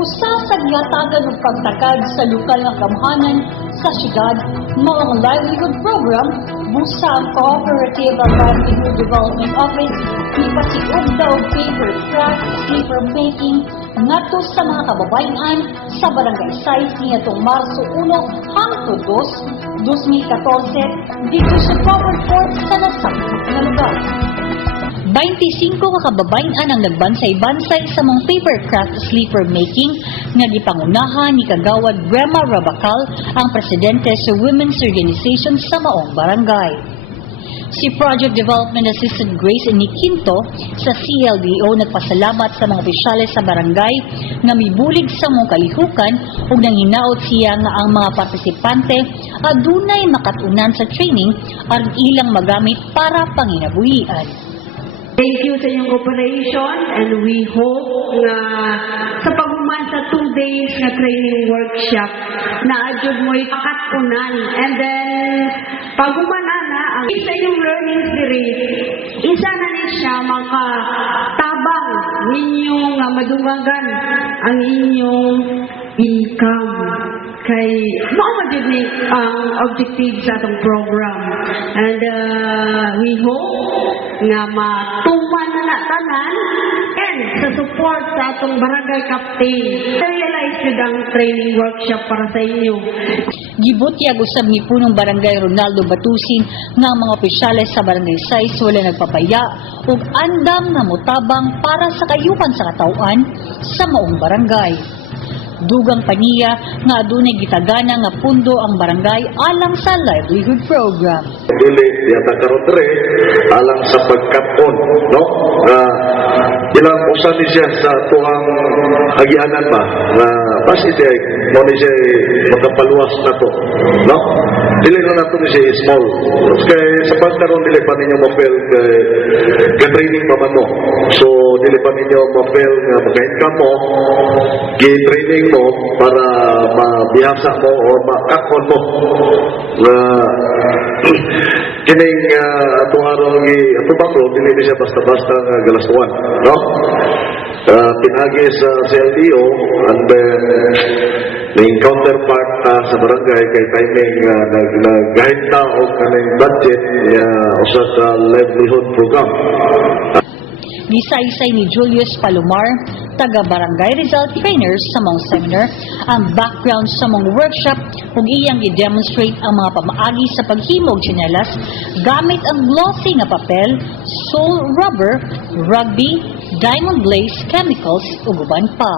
usa sa gihatagan og pagtakad sa lokal nga kamhanan sa syudad mao ang livelihood program busa ang Cooperative Livelihood Development Office ipasiug daw paper craft paper making ngadto sa mga kababayan sa Barangay 6 niadtong Marso 1 hangtod 2, 2014 dito sa Proper Court sa nasabot nga lugar. 25 ka kababayan ang nagbansay-bansay sa mga paper craft sleeper making nga gipangunahan ni Kagawad Rema Rabacal, ang presidente sa Women's Organization sa maong barangay. Si Project Development Assistant Grace Niquinto sa CLDO nagpasalamat sa mga opisyales sa barangay nga mibulig sa mga kalihukan ug nanghinaot siya nga ang mga partisipante adunay makatunan sa training aron ilang magamit para panginabuhian. Thank you sa inyong cooperation and we hope na sa paghuman sa 2 days na training workshop na adjud mo ikakatunan and then paghuman na ang isa inyong learnings diri isa na ni siya makatabang ninyo nga madungagan ang inyong income kay mao man jud ni ang objective sa atong program and we hope nga matuman na tanan and sa support sa atong barangay captain realize jud ang training workshop para sa inyo. Gibutyag usab ni punong barangay Ronaldo Batusin nga ang mga opisyales sa barangay 6 wala nagpapaya ug andam nga motabang para sa kayuhan sa katawhan sa maong barangay. Dugang paniya nga adunay gitagana nga pundo ang barangay alang sa livelihood program. Dili yata karon dere alang sa pagkapon, no? Ilang usa ni siya sa tuang agianan ba na basi siya mo ni siya makapaluwas nato, no? Dili na nato ni siya small. Kay sa pagkaron dili pa ninyo mo-fail kay training pa man mo. So dili pa ninyo mo-fail nga maka-income mo, gi-training mo para mabihasa mo o makakon mo na kining atong araw ni ato bangro dili siya basta-basta nga galastuan, no? Pinagi sa CLDO and then ning counterpart sa barangay kay timing nag-guide na o kaning budget usa sa livelihood program. Gisaysay ni Julius Palomar, taga-barangay Rizal trainers sa mga seminar, ang background sa mga workshop kung iyang i-demonstrate ang mga pamaagi sa paghimog tsinelas gamit ang glossy nga papel, sole rubber, rugby, diamond glaze chemicals ug uban pa.